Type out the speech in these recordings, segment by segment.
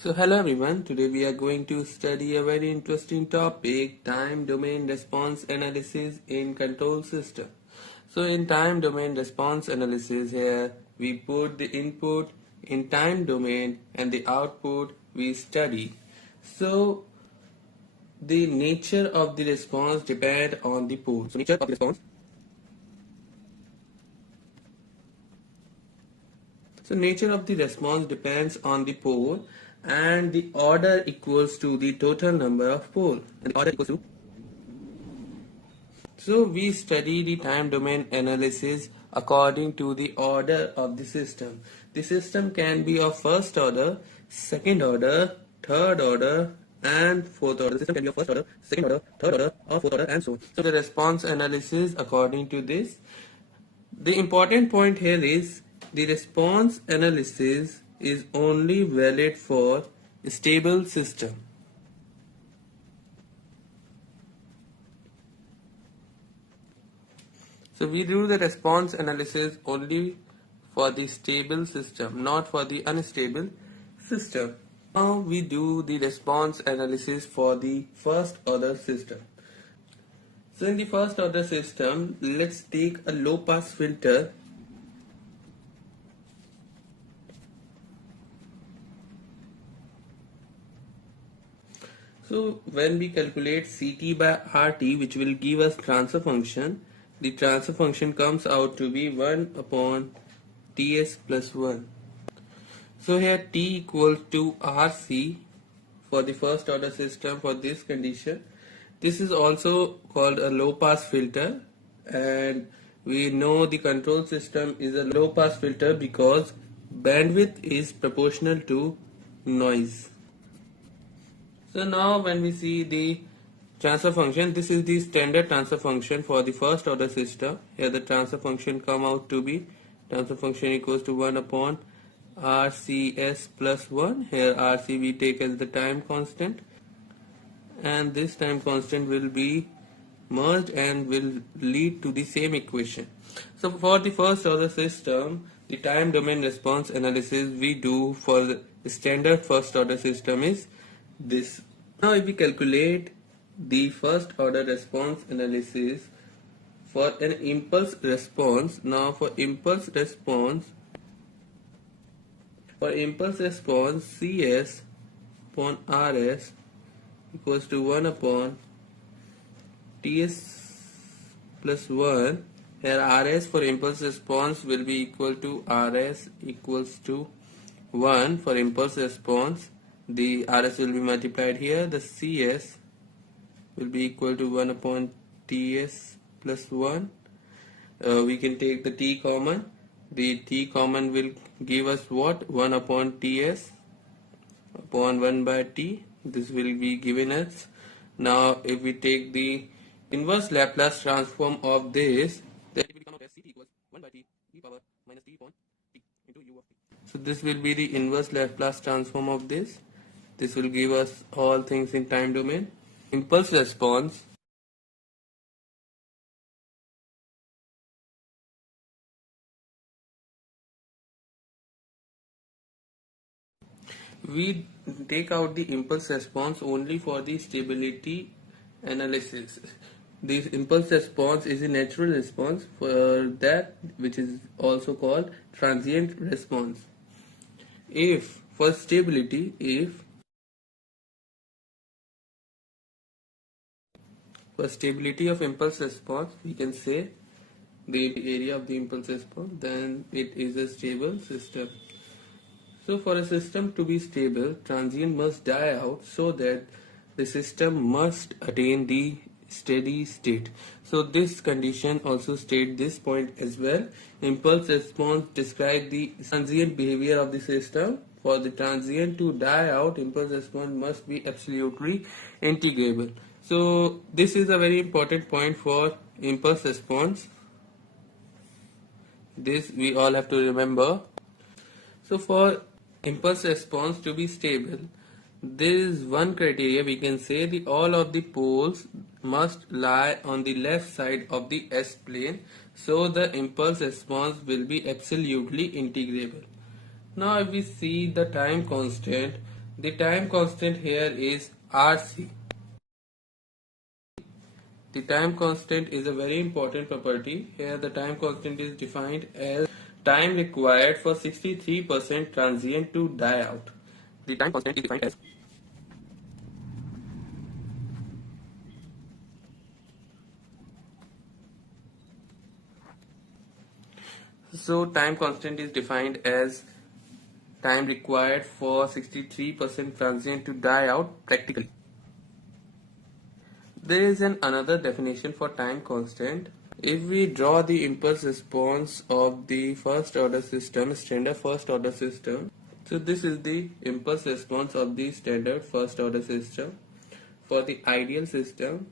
So hello everyone, today we are going to study a very interesting topic, time domain response analysis in control system. So in time domain response analysis here we put the input in time domain and the output we study. So the nature of the response depend on the port. So nature of the response. So nature of the response depends on the pole and the order equals to the total number of pole. And the order equals to. So we study the time domain analysis according to the order of the system. The system can be of first order, second order, third order and fourth order. The system can be of first order, second order, third order or fourth order and so on. So the response analysis according to this. The important point here is the response analysis is only valid for a stable system. So we do the response analysis only for the stable system, not for the unstable system. Now we do the response analysis for the first order system. So in the first order system, let's take a low pass filter. So when we calculate Ct by Rt, which will give us transfer function, the transfer function comes out to be 1 upon Ts plus 1. So here T equals to Rc for the first order system for this condition. This is also called a low pass filter, and we know the control system is a low pass filter because bandwidth is proportional to noise. So now when we see the transfer function, this is the standard transfer function for the first order system. Here the transfer function come out to be transfer function equals to 1 upon RCS plus 1. Here RC we take as the time constant, and this time constant will be merged and will lead to the same equation. So for the first order system, the time domain response analysis we do for the standard first order system is this. Now if we calculate the first order response analysis for an impulse response, now for impulse response Cs upon Rs equals to 1 upon Ts plus 1. Here Rs for impulse response will be equal to Rs equals to 1 for impulse response. The Rs will be multiplied here. The Cs will be equal to 1 upon Ts plus 1. We can take the T common. The T common will give us what? 1 upon Ts upon 1 by T. This will be given us. Now if we take the inverse Laplace transform of this, then it will become as Ct equals 1 by T e power minus T upon T into u of T. So this will be the inverse Laplace transform of this. This will give us all things in time domain. Impulse response. We take out the impulse response only for the stability analysis. This impulse response is a natural response for that which is also called transient response. If for stability, for stability of impulse response, we can say the area of the impulse response, then it is a stable system. So for a system to be stable, transient must die out so that the system must attain the steady state. So this condition also state this point as well. Impulse response describe the transient behavior of the system. For the transient to die out, impulse response must be absolutely integrable. So this is a very important point for impulse response. This we all have to remember. So for impulse response to be stable, there is one criteria. We can say the all of the poles must lie on the left side of the S plane, so the impulse response will be absolutely integrable. Now if we see the time constant, The time constant here is RC. The time constant is a very important property. Here the time constant is defined as time required for 63% transient to die out. The time constant is defined as time constant is defined as time required for 63% transient to die out practically. There is another definition for time constant. If we draw the impulse response of the first order system, standard first order system, so this is the impulse response of the standard first order system. For the ideal system,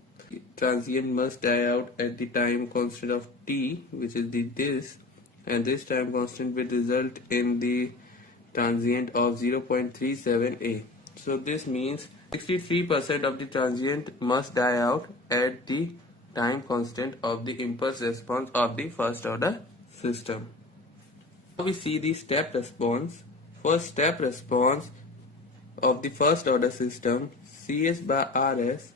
transient must die out at the time constant of t, which is this, and this time constant will result in the transient of 0.37 A. So this means 63% of the transient must die out at the time constant of the impulse response of the first order system. Now we see the step response. For step response of the first order system, Cs by Rs,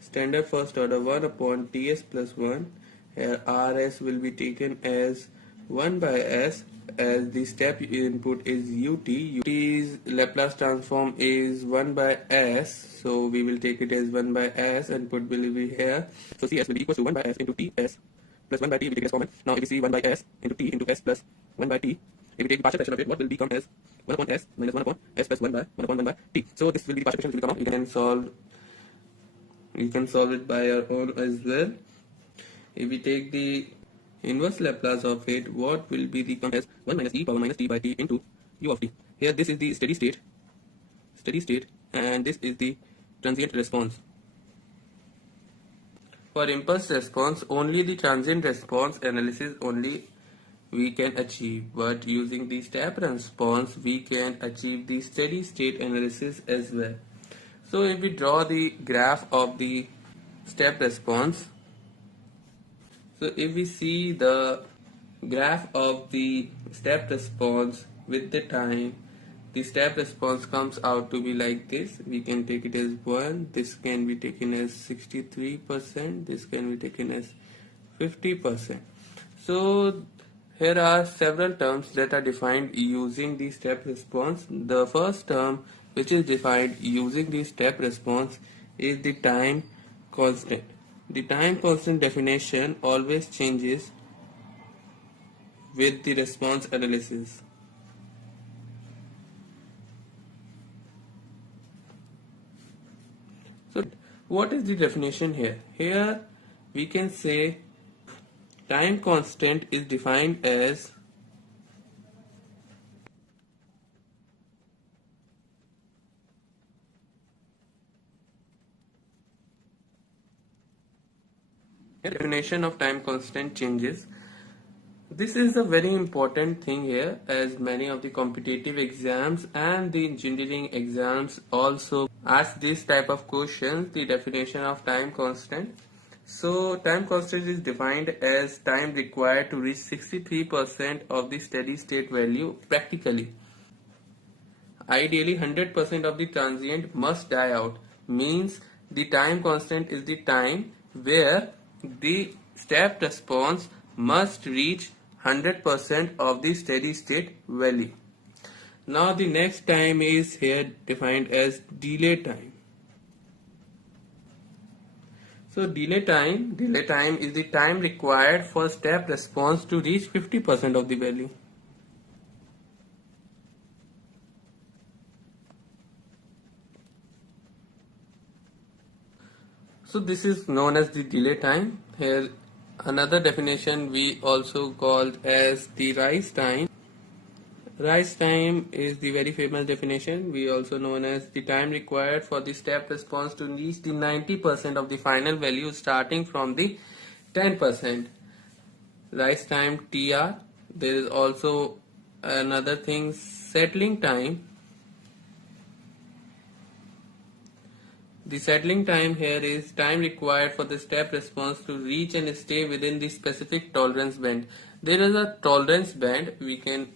standard first order 1 upon Ts plus 1, here Rs will be taken as 1 by S, as the step input is ut. Ut's Laplace transform is 1 by s, so we will take it as 1 by s and put will be here. So Cs will be equal to 1 by s into Ts plus 1 by t, we take it as common. Now if we see 1 by s into t into s plus 1 by t, if we take the partial fraction of it, what will become as 1 upon s minus 1 upon s plus 1 by 1 upon 1 by t. So this will be the partial fraction which will come out. You can solve it by your own as well. If we take the inverse Laplace of it, what will be the as 1 minus e power minus t by t into u of t. Here this is the steady state, and this is the transient response. For impulse response, only the transient response analysis only we can achieve, but using the step response we can achieve the steady state analysis as well. So if we draw the graph of the step response, so if we see the graph of the step response with the time, the step response comes out to be like this. We can take it as 1, this can be taken as 63%, this can be taken as 50%. So here are several terms that are defined using the step response. The first term which is defined using the step response is the time constant. The time constant definition always changes with the response analysis. So what is the definition here? Here we can say time constant is defined as definition of time constant changes. This is a very important thing here, as many of the competitive exams and the engineering exams also ask this type of questions, the definition of time constant. So time constant is defined as time required to reach 63% of the steady state value practically. Ideally 100% of the transient must die out, means the time constant is the time where the step response must reach 100% of the steady state value. Now the next time is here defined as delay time. So delay time is the time required for step response to reach 50% of the value. So this is known as the delay time. Here another definition we also called as the rise time. Rise time is the very famous definition. We also known as the time required for the step response to reach the 90% of the final value starting from the 10%. Rise time TR. There is also another thing, settling time. The settling time here is time required for the step response to reach and stay within the specific tolerance band. There is a tolerance band. We can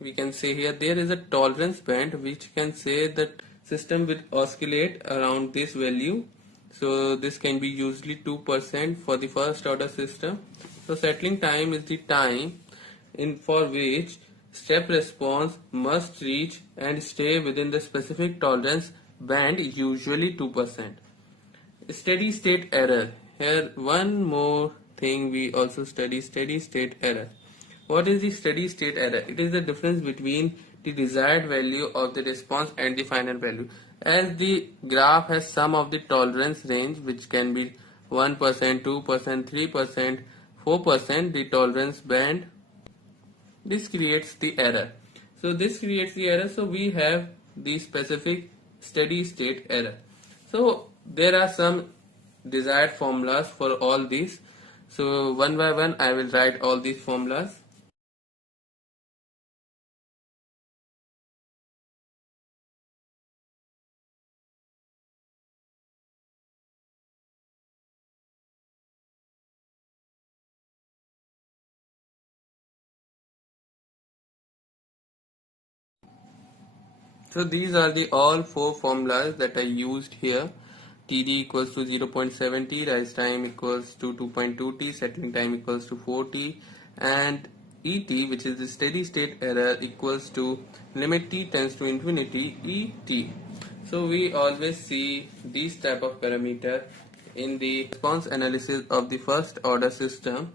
we can say here there is a tolerance band which can say that system will oscillate around this value. So this can be usually 2% for the first order system. So settling time is the time in for which step response must reach and stay within the specific tolerance band, usually 2%. Steady state error. Here one more thing, we also study steady state error. What is the steady state error? It is the difference between the desired value of the response and the final value. As the graph has sum of the tolerance range, which can be 1%, 2%, 3%, 4%, the tolerance band, this creates the error. So this creates the error. So we have the specific steady state error. So there are some desired formulas for all these. So one by one I will write all these formulas. So these are the all four formulas that I used here. TD equals to 0.7t, rise time equals to 2.2t, settling time equals to 4t, and ET, which is the steady state error, equals to limit t tends to infinity ET. So we always see these type of parameter in the response analysis of the first order system.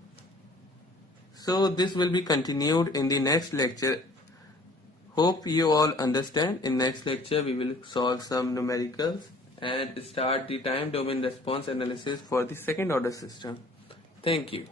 So this will be continued in the next lecture. Hope you all understand. In next lecture we will solve some numericals and start the time domain response analysis for the second order system. Thank you.